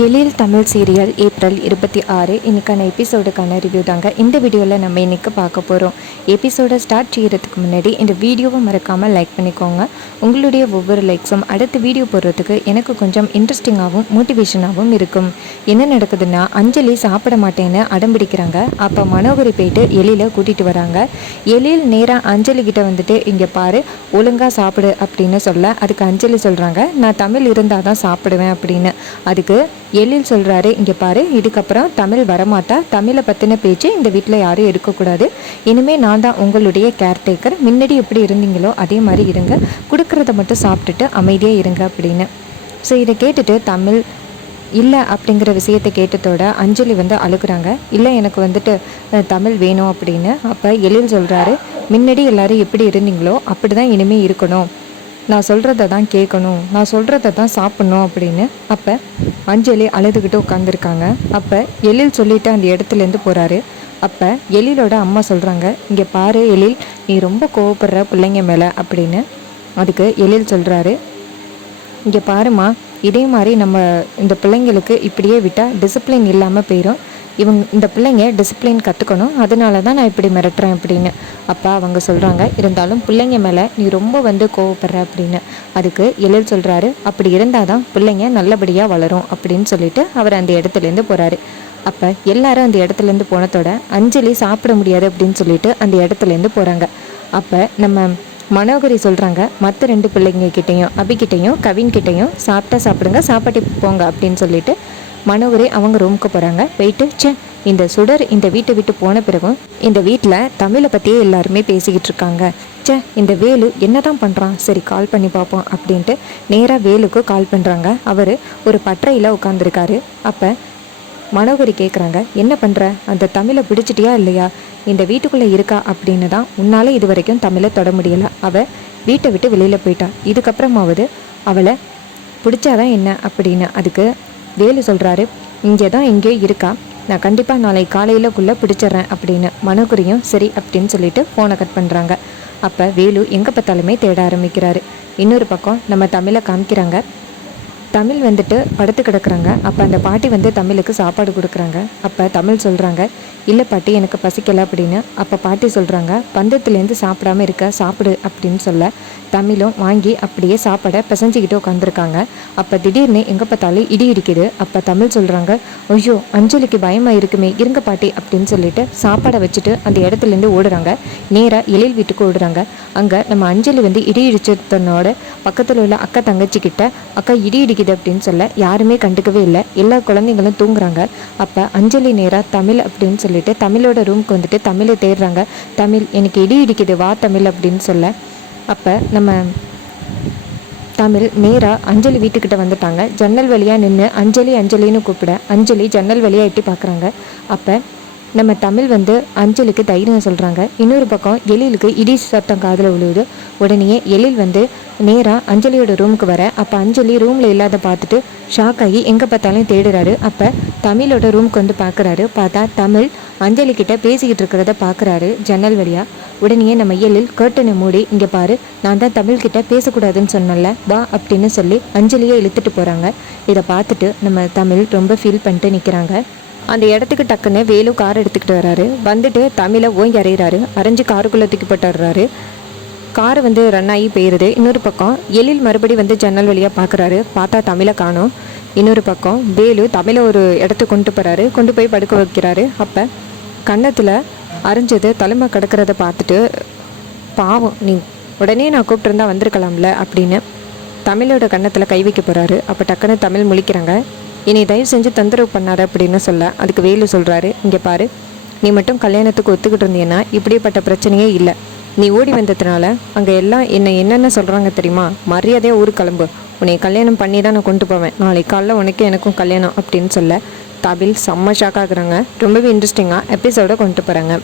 எழில் Tamil serial April 26 இன்னைக்கான எபிசோடுக்கான review தாங்க இந்த வீடியோவில் நம்ம இன்றைக்கி பார்க்க போகிறோம். எபிசோடை ஸ்டார்ட் செய்கிறதுக்கு முன்னாடி இந்த வீடியோவை மறக்காமல் லைக் பண்ணிக்கோங்க. உங்களுடைய ஒவ்வொரு லைக்ஸும் அடுத்த வீடியோ போடுறதுக்கு எனக்கு கொஞ்சம் இன்ட்ரெஸ்டிங்காகவும் மோட்டிவேஷனாகவும் இருக்கும். என்ன நடக்குதுன்னா, அஞ்சலி சாப்பிட மாட்டேன்னு அடம்பிடிக்கிறாங்க. அப்போ மனோகரி போயிட்டு எழிலை கூட்டிகிட்டு வராங்க. எழில் நேராக அஞ்சலி கிட்ட வந்துட்டு, இங்கே பாரு, ஒழுங்காக சாப்பிடு அப்படின்னு சொல்ல, அதுக்கு அஞ்சலி சொல்கிறாங்க, நான் தமிழ் இருந்தால் தான் சாப்பிடுவேன் அப்படின்னு. அதுக்கு எழில் சொல்கிறாரு, இங்கே பாரு, இதுக்கப்புறம் தமிழ் வரமாட்டா, தமிழை பற்றின பேச்சு இந்த வீட்டில் யாரும் இருக்கக்கூடாது. இனிமேல் நான் தான் உங்களுடைய கேர்டேக்கர். முன்னாடி எப்படி இருந்தீங்களோ அதே மாதிரி இருங்க, கொடுக்குறத மட்டும் சாப்பிட்டுட்டு அமைதியாக இருங்க அப்படின்னு. ஸோ இதை கேட்டுட்டு தமிழ் இல்லை அப்படிங்கிற விஷயத்தை கேட்டதோட அஞ்சலி அழுகுறாங்க. இல்லை, எனக்கு வந்துட்டு தமிழ் வேணும் அப்படின்னு. அப்போ எழில் சொல்கிறாரு, முன்னாடி எல்லோரும் எப்படி இருந்தீங்களோ அப்படி தான் இனிமேல் இருக்கணும், நான் சொல்கிறத தான் கேட்கணும், நான் சொல்கிறத தான் சாப்பிட்ணும் அப்படின்னு. அப்போ அஞ்சலி அழுதுகிட்டு உட்காந்துருக்காங்க. அப்போ எழில் சொல்லிவிட்டு அந்த இடத்துலேருந்து போகிறாரு. அப்போ எழிலோட அம்மா சொல்கிறாங்க, இங்கே பாரு எழில், நீ ரொம்ப கோவப்படுற பிள்ளைங்க மேலே அப்படின்னு. அதுக்கு எழில் சொல்கிறாரு, இங்கே பாருமா, இதே மாதிரி நம்ம இந்த பிள்ளைங்களுக்கு இப்படியே விட்டால் டிசிப்ளின் இல்லாமல் போயிடும். இந்த பிள்ளைங்க டிசிப்ளின் கற்றுக்கணும், அதனால தான் நான் இப்படி மிரட்டுறேன் அப்படின்னு. அப்போ அவங்க சொல்கிறாங்க, இருந்தாலும் பிள்ளைங்க மேலே நீ ரொம்ப கோவப்படுற அப்படின்னு. அதுக்கு எழில் சொல்கிறாரு, அப்படி இருந்தால் தான் பிள்ளைங்க நல்லபடியாக வளரும் அப்படின்னு சொல்லிட்டு அவர் அந்த இடத்துலேருந்து போகிறாரு. அப்போ எல்லாரும் அந்த இடத்துலேருந்து போனதோட அஞ்சலி சாப்பிட முடியாது அப்படின்னு சொல்லிட்டு அந்த இடத்துலேருந்து போகிறாங்க. அப்போ நம்ம மனோகரி சொல்கிறாங்க, மற்ற 2 பிள்ளைங்க கிட்டேயும், அபிகிட்டையும் கவின்கிட்டையும் சாப்பிடுங்க, சாப்பாட்டி போங்க அப்படின்னு சொல்லிட்டு மனோகரி அவங்க ரூமுக்கு போகிறாங்க. போயிட்டு, இந்த சுடர் இந்த வீட்டை விட்டு போன பிறகும் இந்த வீட்டில் தமிழை பற்றியே எல்லாருமே பேசிக்கிட்டு இருக்காங்க. இந்த வேலு என்ன தான் பண்ணுறான், சரி கால் பண்ணி பார்ப்போம் அப்படின்ட்டு நேராக வேலுக்கு கால் பண்ணுறாங்க. அவர் ஒரு பட்டறையில் உட்காந்துருக்காரு. அப்போ மனோகரி கேட்குறாங்க, என்ன பண்ணுற, அந்த தமிழை பிடிச்சிட்டியா இல்லையா, இந்த வீட்டுக்குள்ளே இருக்கா அப்படின்னு தான் உன்னால் இது வரைக்கும் தமிழை தொட முடியலை. அவள் வீட்டை விட்டு வெளியில் போயிட்டா, இதுக்கப்புறமாவது அவளை பிடிச்சாதான் என்ன அப்படின்னு. அதுக்கு வேலு சொல்கிறாரு, இங்கே தான் எங்கேயோ இருக்கா, நான் கண்டிப்பாக நாளை காலையிலக்குள்ளே பிடிச்சிட்றேன் அப்படின்னு. மனோகரியும் சரி அப்படின்னு சொல்லிட்டு ஃபோனை கட் பண்ணுறாங்க. அப்போ வேலு எங்கே பார்த்தாலுமே தேட ஆரம்பிக்கிறாரு. இன்னொரு பக்கம் நம்ம தமிழை காமிக்கிறாங்க. தமிழ் படுத்து கிடக்குறாங்க. அப்போ அந்த பாட்டி தமிழுக்கு சாப்பாடு கொடுக்குறாங்க. அப்போ தமிழ் சொல்கிறாங்க, இல்லை பாட்டி, எனக்கு பசிக்கலை அப்படின்னு. அப்போ பாட்டி சொல்கிறாங்க, பந்தத்துலேருந்து சாப்பிடாமல் இருக்க, சாப்பிடு அப்படின்னு சொல்ல தமிழும் வாங்கி அப்படியே சாப்பாடை பிசைஞ்சிக்கிட்டு உட்காந்துருக்காங்க. அப்போ திடீர்னு எங்கே பார்த்தாலும் இடி இடிக்குது. அப்போ தமிழ் சொல்கிறாங்க, ஐயோ அஞ்சலிக்கு பயமாக இருக்குமே, இருங்க பாட்டி அப்படின்னு சொல்லிட்டு சாப்பாடை வச்சுட்டு அந்த இடத்துலேருந்து ஓடுறாங்க. நேராக எழில் வீட்டுக்கு ஓடுறாங்க. அங்கே நம்ம அஞ்சலி இடி இடிச்சதனோட பக்கத்தில் உள்ள அக்கா தங்கச்சிக்கிட்ட, அக்கா இடி இடிக்குது அப்படின்னு சொல்ல யாருமே கண்டுக்கவே இல்லை. எல்லா குழந்தைங்களும் தூங்குறாங்க. அப்போ அஞ்சலி நேராக தமிழ் அப்படின்னு சொல்லிட்டு தமிழோட ரூமுக்கு தமிழை தேடுறாங்க. தமிழ், எனக்கு இடி இடிக்குது, வா தமிழ் அப்படின்னு சொல்ல. அப்போ நம்ம தமிழ் நேராக அஞ்சலி வீட்டுக்கிட்ட வந்துட்டாங்க. ஜன்னல் வழியாக நின்று அஞ்சலி அஞ்சலின்னு கூப்பிட அஞ்சலி ஜன்னல் வழியாக எட்டி பார்க்குறாங்க. அப்போ நம்ம தமிழ் அஞ்சலிக்கு தைரியம் சொல்கிறாங்க. இன்னொரு பக்கம் எழிலுக்கு இடி சத்தம் காதில் விழுவுது. உடனே எழில் நேராக அஞ்சலியோட ரூமுக்கு வர, அப்போ அஞ்சலி ரூமில் இல்லாத பார்த்துட்டு ஷாக் ஆகி எங்கே பார்த்தாலும் தேடுறாரு. அப்போ தமிழோட ரூமுக்கு பார்க்குறாரு. பார்த்தா தமிழ் அஞ்சலி கிட்ட பேசிக்கிட்டு இருக்கிறத பார்க்குறாரு ஜன்னல் வழியாக. உடனே நம்ம எழில் கர்ட்டனை மூடி, இங்கே பாரு, நான் தான் தமிழ்கிட்ட பேசக்கூடாதுன்னு சொன்னல, வா அப்படின்னு சொல்லி அஞ்சலியை இழுத்துட்டு போகிறாங்க. இதை பார்த்துட்டு நம்ம தமிழ் ரொம்ப ஃபீல் பண்ணிட்டு நிற்கிறாங்க. அந்த இடத்துக்கு டக்குன்னு வேலு கார் எடுத்துக்கிட்டு வராரு. தமிழை ஓங்கி அறையிறாரு. அரைஞ்சு காருக்குள்ளே தூக்கி போட்டுறாரு. கார் ரன் ஆகி போயிடுது. இன்னொரு பக்கம் எழில் மறுபடி ஜன்னல் வழியாக பார்க்குறாரு. பார்த்தா தமிழை காணோம். இன்னொரு பக்கம் வேலு தமிழை ஒரு இடத்துக்கு கொண்டு போய் படுக்க வைக்கிறாரு. அப்போ கன்னத்தில் அரைஞ்சது தலைமை கிடக்கிறத பார்த்துட்டு, பாவம், நீ உடனே நான் கூப்பிட்டுருந்தா வந்திருக்கலாம்ல அப்படின்னு தமிழோட கன்னத்தில் கை வைக்க போகிறாரு. அப்போ டக்குன்னு தமிழ் முழிக்கிறாங்க. இனி தயவு செஞ்சு தொந்தரவு பண்ணாத அப்படின்னு சொல்ல, அதுக்கு வேலு சொல்கிறாரு, இங்கே பாரு, நீ மட்டும் கல்யாணத்துக்கு ஒத்துக்கிட்டு இருந்தீங்கன்னா இப்படிப்பட்ட பிரச்சனையே இல்லை. நீ ஓடி வந்ததுனால அங்கே எல்லாம் என்னென்ன சொல்கிறாங்க தெரியுமா, மரியாதையாக ஊருக்கு கிளம்பு, உன்னை கல்யாணம் பண்ணி தான் நான் கொண்டு போவேன், நாளைக்கு காலைல உனக்கும் எனக்கும் கல்யாணம் அப்படின்னு சொல்ல தமிழ் செம்ம ஷாக் ஆகுறாங்க. ரொம்பவே இன்ட்ரெஸ்டிங்காக எபிசோட கொண்டு போகிறாங்க.